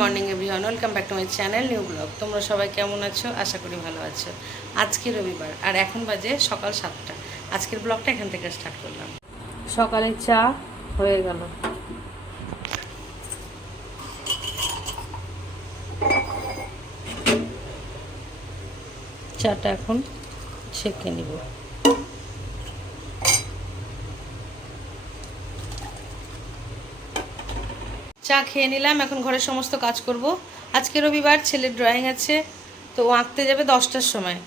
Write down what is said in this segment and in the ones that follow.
Morning everyone welcome back to my channel new vlog তোমরা সবাই কেমন আছো? আশা করি ভালো আছো। আজকে রবিবার, আর এখন বাজে সকাল সাতটা। আজকের ব্লগটা এখান থেকে স্টার্ট করলাম। সকালে চা হয়ে গেল। চাটা এখন ছেঁকে নিব। চা খেয়ে নিলাম এখন ঘরের সমস্ত কাজ করব। আজকে রবিবার ছেলের ড্রয়িং আছে তো ও আঁকতে যাবে দশটার সময়।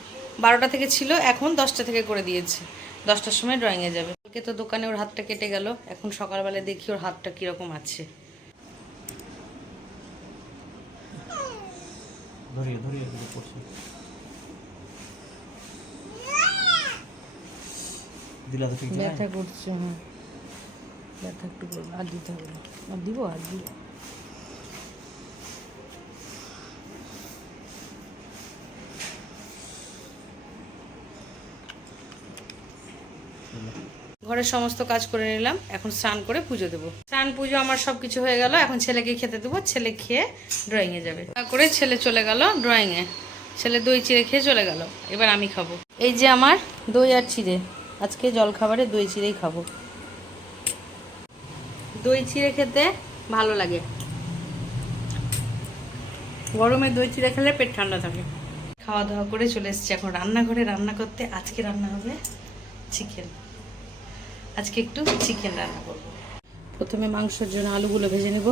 বারোটা থেকে ছিল এখন দশটা থেকে করে দিয়েছে। দশটার সময় ড্রয়িংয়ে যাবে। কালকে তো দোকানে ওর হাতটা কেটে গেল এখন সকালবেলা দেখি ওর হাতটা কীরকম আছে। ধরিয়ে ধরিয়ে এগুলো দিলা তো ঠিক ব্যথা করছে হ্যাঁ। ব্যথা একটু করব আর দিতে হবে না। আর দিব আর দিব। ঘরের সমস্ত কাজ করে নিলাম, এখন স্নান করে পুজো দেবো। স্নান, পুজো আমার সব কিছু হয়ে গেল, এখন ছেলেকে খেতে দেবো, ছেলে খেয়ে ড্রয়িংয়ে যাবে। করে ছেলে চলে গেল ড্রয়িংয়ে ছেলে দই চিড়ে খেয়ে চলে গেল, এবার আমি খাব। এই যে আমার দই আর চিড়ে, আজকে জল খাবারে দই চিড়েই খাব। দই চিড়ে খেতে ভালো লাগে। গরমে দই চিড়ে খেলে পেট ঠান্ডা থাকে। খাওয়া দাওয়া করে চলে এসেছি এখন রান্নাঘরে। রান্না করতে আজকে রান্না হবে চিকেন। আজকে একটু চিকেন রান্না করব। প্রথমে মাংসের জন্য আলুগুলো ভেজে নেব।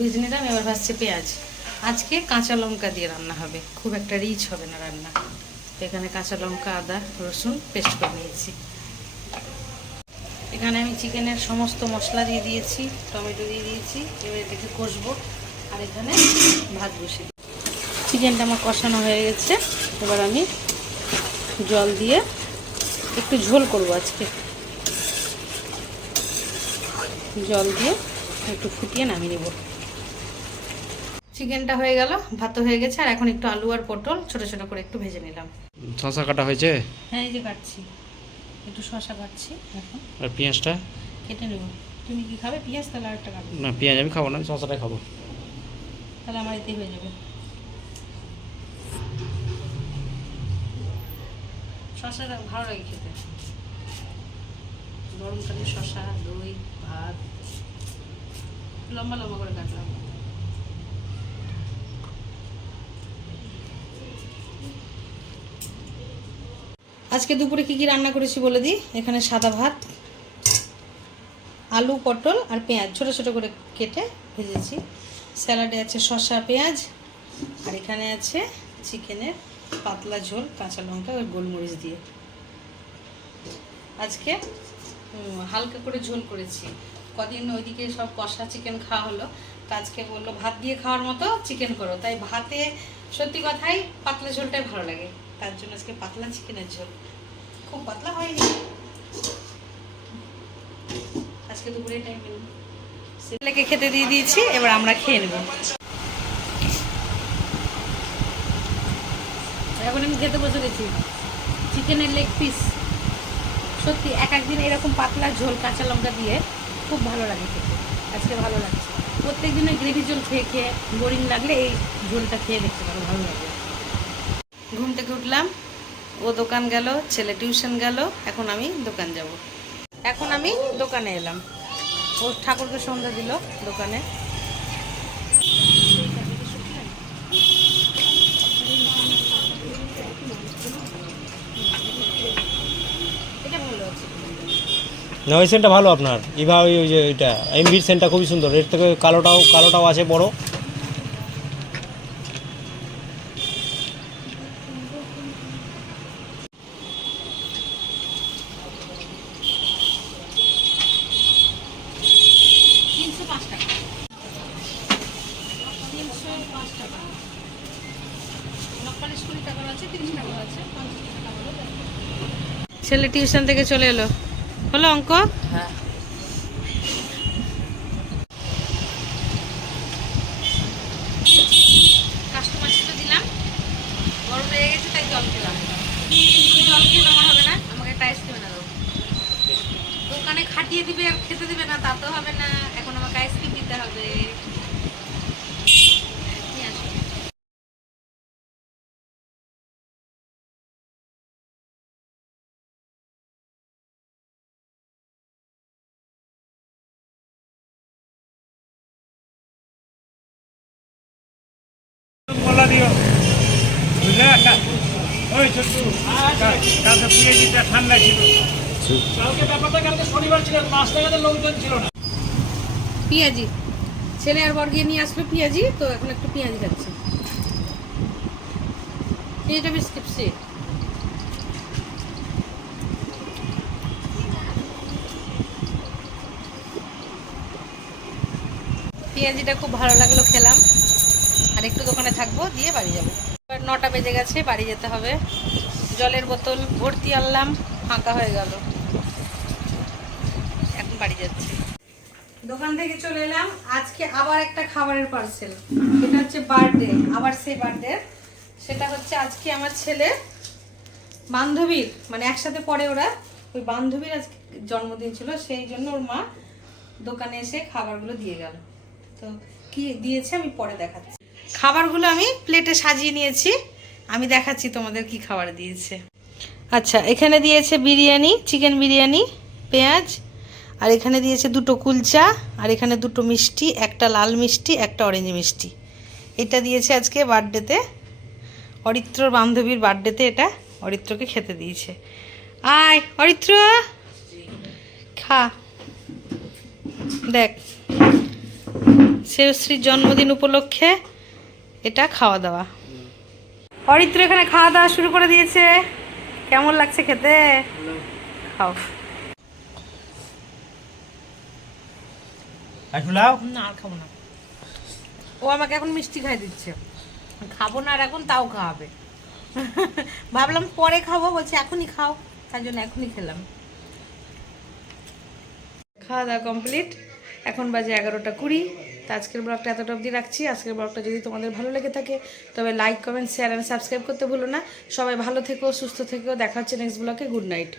ভেজে নিলাম, এবার ভাজছে পেঁয়াজ। আজকে কাঁচা লঙ্কা দিয়ে রান্না হবে। খুব একটা রিচ হবে না রান্না। এখানে কাঁচা লঙ্কা, আদা, রসুন পেস্ট করে নিয়েছি। এখানে আমি চিকেনের সমস্ত মশলা দিয়ে দিয়েছি, টমেটো দিয়ে দিয়েছি, এবার এটাকে কষবো, আর এখানে ভাত বসে চিকেনটা আমার কষানো হয়ে গেছে। এবার আমি জল দিয়ে একটু ঝোল করব আজকে। জল দিয়ে একটু ফুটিয়ে নামিয়ে নেব। চিকেনটা হয়ে গেল ভাত হয়ে গেছে আর এখন একটু আলু আর পটল ছোট ছোট করে একটু ভেজে নিলাম। শশা কাটা হয়েছে? হ্যাঁ এই যে কাটছি। একটু শশা কাটছি এখন। আর পেঁয়াজটা? কেটে নেব। তুমি কি খাবে পেঁয়াজ? তাহলে আরেকটা কাটবে। না পেঁয়াজ আমি খাব না আমি শশাটাই খাব। তাহলে আমার এতেই হয়ে যাবে। শশাটা ভালো লাগে খেতে। গরমকালে শশা দই ভাত লম্বা লম্বা করে কাটলাম। আজকে দুপুরে কি কি রান্না করেছি বলে দিই? এখানে সাদা ভাত, আলু, পটল আর পেঁয়াজ। ছোট ছোট করে কেটে ভেজেছি। স্যালাডে আছে শসা, পেঁয়াজ আর এখানে আছে চিকেনের পাতলা ঝোল, কাঁচা লঙ্কা আর গোলমরিচ দিয়ে। আজকে হালকা করে ঝোল করেছি। কদিন ওইদিকে সব কষা চিকেন খাওয়া হলো। আজকে বলল, ভাত দিয়ে খাওয়ার মতো চিকেন করো। তাই ভাতে সত্যি কথাই পাতলা ঝোলটাই ভালো লাগে। তার জন্য আজকে পাতলা চিকেনের ঝোল। খুব পাতলা হয়নি। আজকে দুপুরে টাইম ছেলেকে খেতে দিয়ে দিয়েছি, এবার আমরা খেয়ে নেব। এখন আমি খেতে বসে গেছি। চিকেনের লেগ পিস সত্যি, এক একদিন এরকম পাতলা ঝোল কাঁচা লঙ্কা দিয়ে খুব ভালো লাগে খেতে। আজকে ভালো লাগছে। প্রত্যেক দিন ওই গ্রেভি ঝোল খেয়ে খেয়ে বোরিং লাগলে এই ঝোলটা খেয়ে দেখতে পারো, ভালো লাগে। ঘুম থেকে উঠলাম, ও দোকান গেল, ছেলে টিউশন গেল, এখন আমি দোকান যাব। এখন আমি দোকানে এলাম। ও ঠাকুরকে সন্ধ্যা দিল দোকানে। ওই সেন্টটা ভালো আপনার। ইভা ওই ওই যে ওইটা এমবির সেন্টটা খুবই সুন্দর। এর থেকে কালোটাও কালোটাও আছে বড়। ছেলে টিউশন থেকে চলে এলো। হলো অঙ্ক? হ্যাঁ। দিলাম। গরম গেছে তাই জল খেলাম। জল খেয়ে হবে না আমাকে একটা দাও দোকানে খাটিয়ে দিবে আর খেতে দিবে না তা তো হবে না। এখন আমাকে আইসক্রিম দিতে হবে। বলা দিও বুঝলে ওই ছোট্টু কালকে পিএইচডিটা ঠান্ডা ছিল। কালকে ব্যাপারটা কালকে শনিবার ছিল লোকজন ছিল না। ছেলে আর নিয়ে আসলো পেঁয়াজি, তো এখন একটু খাচ্ছে। বেশ টিপসি পেঁয়াজিটা খুব ভালো লাগল খেলাম। আর একটু দোকানে থাকব, দিয়ে বাড়ি যাব। এবার নটা বেজে গেছে, বাড়ি যেতে হবে। জলের বোতল ভর্তি আনলাম, ফাঁকা হয়ে গেল। এখন বাড়ি যাচ্ছি। দোকান থেকে চলে এলাম। আজকে আবার একটা খাবারের পার্সেল এটা হচ্ছে বার্থডে আবার সেই বার্থডে সেটা হচ্ছে আজকে আমার ছেলে বান্ধবীর মানে একসাথে পড়ে ওরা। ওই বান্ধবীর আজকে জন্মদিন ছিল, সেই জন্য ওর মা দোকানে এসে খাবারগুলো দিয়ে গেল। তো কি দিয়েছে আমি পরে দেখাচ্ছি। খাবারগুলো আমি প্লেটে সাজিয়ে নিয়েছি। আমি দেখাচ্ছি তোমাদের কি খাবার দিয়েছে। আচ্ছা এখানে দিয়েছে বিরিয়ানি চিকেন বিরিয়ানি, পেঁয়াজ, আর এখানে দিয়েছে দুটো কুলচা, আর এখানে দুটো মিষ্টি, একটা লাল মিষ্টি, একটা অরেঞ্জ মিষ্টি। এটা দিয়েছে আজকে বার্থডেতে অরিত্রর বান্ধবীর বার্থডেতে এটা অরিত্রকে খেতে দিয়েছে। আয়, অরিত্র! খা। দেখ। শ্রেয়শ্রীর জন্মদিন উপলক্ষে এটা খাওয়া দাওয়া অরিত্র এখানে খাওয়া দাওয়া শুরু করে দিয়েছে। কেমন লাগছে খেতে? খাও। না খাব না। ও আমাকে এখন মিষ্টি খাই দিচ্ছে। খাব না আর এখন তাও খাওয়াবে। ভাবলাম পরে খাব বলছে এখনই খাও। তার জন্য এখনই খেলাম। খাওয়া দাওয়া কমপ্লিট। এখন বাজে এগারোটা কুড়ি। তো আজকের ব্লগটা এতটা অবধি রাখছি। আজকের ব্লগটা যদি তোমাদের ভালো লেগে থাকে, তবে like comment share and subscribe করতে ভুলো না। সবাই ভালো থেকো, সুস্থ থেকো। দেখা হচ্ছে নেক্সট ব্লগে গুড নাইট